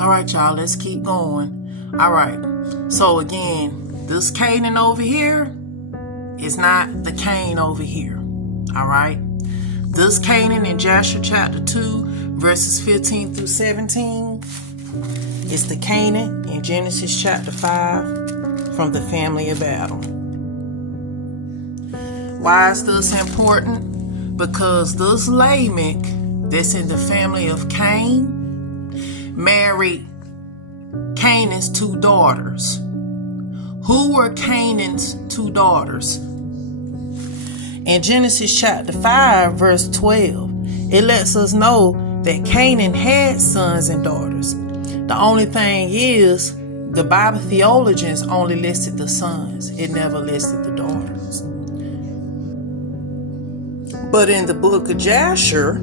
All right, y'all, let's keep going. All right. So again, this Canaan over here is not the Cain over here. All right. This Canaan in Joshua chapter 2, verses 15 through 17 is the Canaan in Genesis chapter 5 from the family of Adam. Why is this important? Because this Lamech that's in the family of Cain married Canaan's two daughters. Who were Canaan's two daughters? In Genesis chapter 5, verse 12, it lets us know that Canaan had sons and daughters. The only thing is, the Bible theologians only listed the sons. It never listed the daughters. But in the book of Jasher,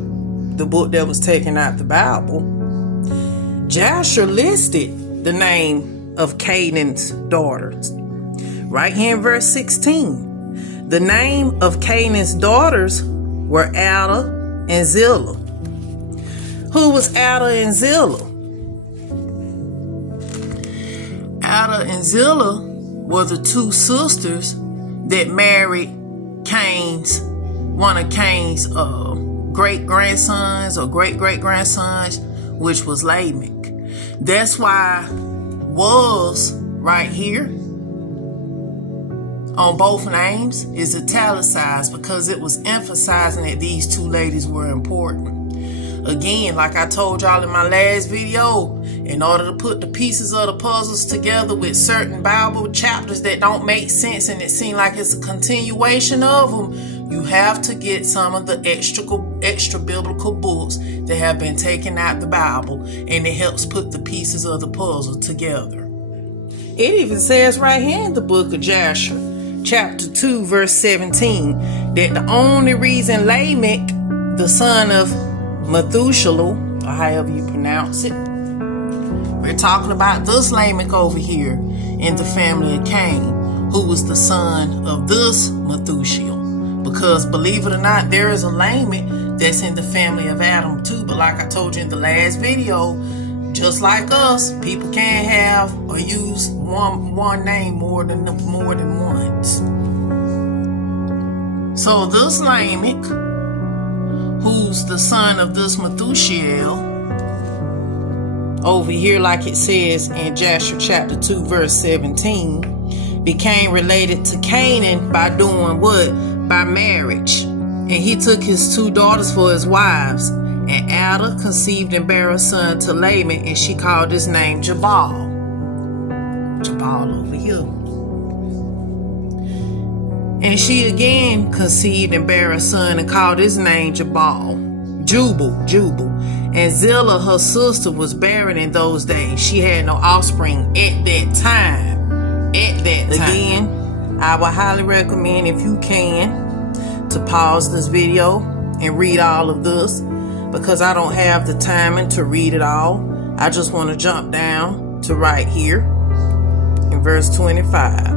the book that was taken out the Bible, Jasher listed the name of Canaan's daughters. Right here in verse 16, the name of Canaan's daughters were Ada and Zillah. Who was Ada and Zillah? Ada and Zillah were the two sisters that married one of Cain's great-grandsons or great-great-grandsons, which was Lamech. That's why was right here on both names is italicized, because it was emphasizing that these two ladies were important. Again, like I told y'all in my last video, in order to put the pieces of the puzzles together with certain Bible chapters that don't make sense and it seems like it's a continuation of them, you have to get some of the extra biblical books that have been taken out the Bible, and it helps put the pieces of the puzzle together. It even says right here in the book of Joshua, chapter 2, verse 17, that the only reason Lamech, the son of Methuselah, or however you pronounce it, we're talking about this Lamech over here in the family of Cain, who was the son of this Methuselah. Because believe it or not, there is a Lamech that's in the family of Adam too. But like I told you in the last video, just like us, people can't have or use one name more than once. So this Lamech, who's the son of this Methuselah, over here, like it says in Joshua chapter 2, verse 17, became related to Canaan by doing what? By marriage. And he took his two daughters for his wives. And Ada conceived and bare a son to Lamech, and she called his name Jabal. Jabal over here. And she again conceived and bare a son and called his name Jubal. And Zillah, her sister, was barren in those days. She had no offspring at that time. Again, I would highly recommend, if you can, to pause this video and read all of this, because I don't have the timing to read it all. I just want to jump down to right here in verse 25.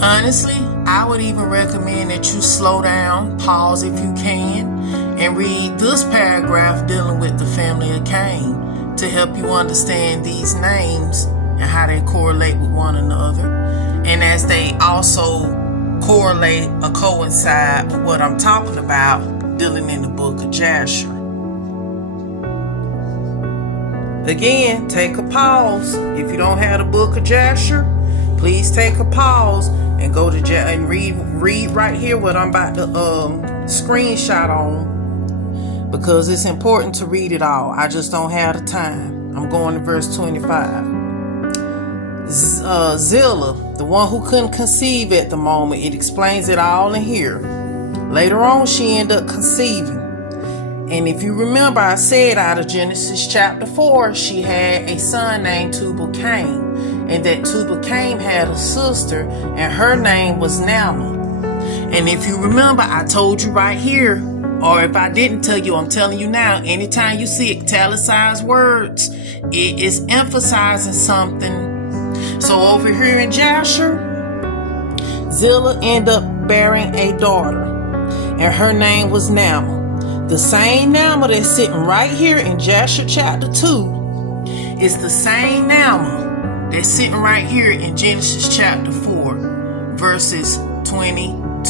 Honestly, I would even recommend that you slow down, pause if you can, and read this paragraph dealing with the family of Cain to help you understand these names and how they correlate with one another, and as they also correlate or coincide with what I'm talking about dealing in the book of Jasher. Again, take a pause. If you don't have the book of Jasher, please take a pause and go to and read right here what I'm about to screenshot on, because it's important to read it all. I just don't have the time. I'm going to verse 25. Zillah, the one who couldn't conceive at the moment, it explains it all in here. Later on, she ended up conceiving. And if you remember, I said out of Genesis chapter 4, she had a son named Tubal-Cain. And that Tubal-Cain had a sister, and her name was Naaman. And if you remember, I told you right here, or if I didn't tell you, I'm telling you now, anytime you see italicized words, it is emphasizing something. So over here in Jasher, Zillah ended up bearing a daughter, and her name was Naaman. The same Nama that's sitting right here in Jasher chapter 2 is the same Nama that's sitting right here in Genesis chapter 4, verses 22.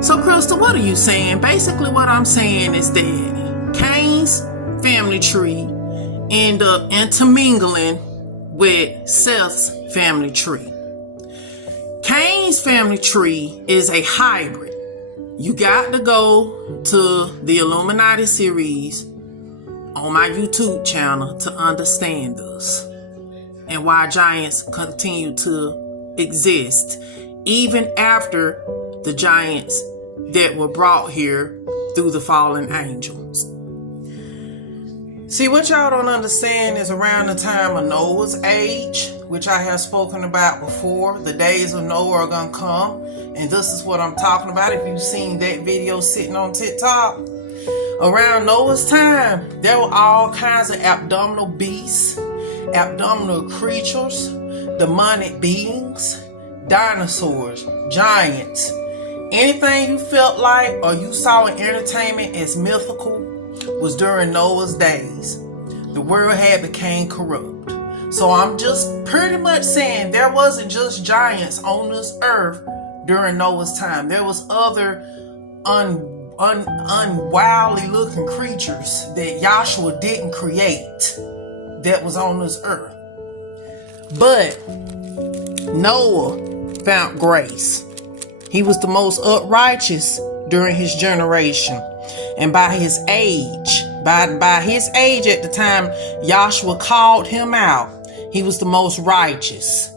So, Crystal, what are you saying? Basically, what I'm saying is that Cain's family tree ended up intermingling with Seth's family tree. Cain's family tree is a hybrid. You got to go to the Illuminati series on my YouTube channel to understand this and why giants continue to exist even after the giants that were brought here through the fallen angels. See, what y'all don't understand is around the time of Noah's age, which I have spoken about before, the days of Noah are going to come. And this is what I'm talking about. If you've seen that video sitting on TikTok, around Noah's time, there were all kinds of abdominal beasts, abdominal creatures, demonic beings, dinosaurs, giants. Anything you felt like or you saw in entertainment as mythical was during Noah's days. The world had become corrupt. So I'm just pretty much saying there wasn't just giants on this earth during Noah's time. There was other unwildly looking creatures that Joshua didn't create that was on this earth. But Noah found grace. He was the most uprighteous during his generation. And by his age at the time Joshua called him out, he was the most righteous.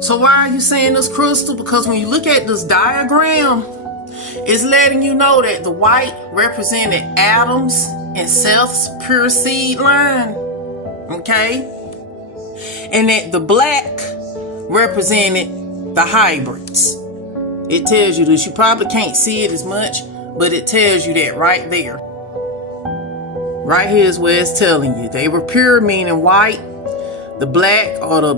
So why are you saying this, Crystal? Because when you look at this diagram, it's letting you know that the white represented Adam's and Seth's pure seed line. Okay? And that the black represented the hybrids. It tells you this. You probably can't see it as much, but it tells you that right there. Right here is where it's telling you. They were pure, meaning white. The black or the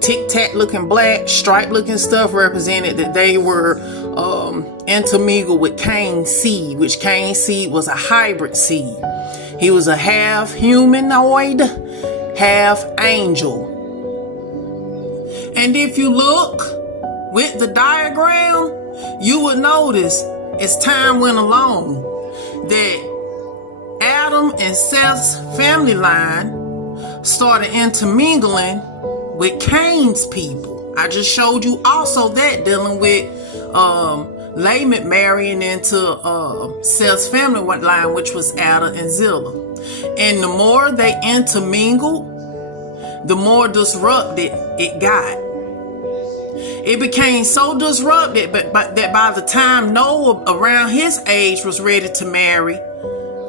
tic-tac looking black, stripe looking stuff represented that they were intermingled with Cain's seed, which Cain's seed was a hybrid seed. He was a half humanoid, half angel. And if you look with the diagram, you would notice as time went along that Adam and Seth's family line started intermingling with Cain's people. I just showed you also that dealing with Lamech marrying into Seth's family line, which was Adam and Zillah. And the more they intermingled, the more disrupted it got. It became so disrupted that by the time Noah around his age was ready to marry,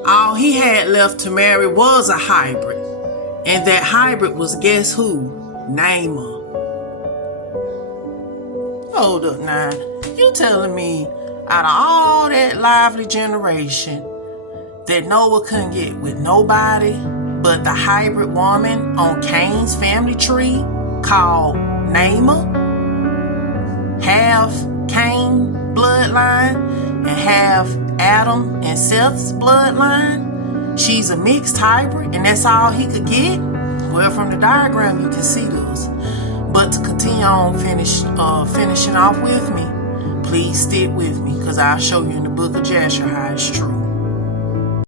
all he had left to marry was a hybrid. And that hybrid was, guess who? Nama. Hold up now. You telling me out of all that lively generation that Noah couldn't get with nobody but the hybrid woman on Cain's family tree called Nama? Half Cain bloodline and half Adam and Seth's bloodline. She's a mixed hybrid and that's all he could get? Well, from the diagram you can see this. But to continue on finishing off with me, please stick with me because I'll show you in the book of Jasher how it's true.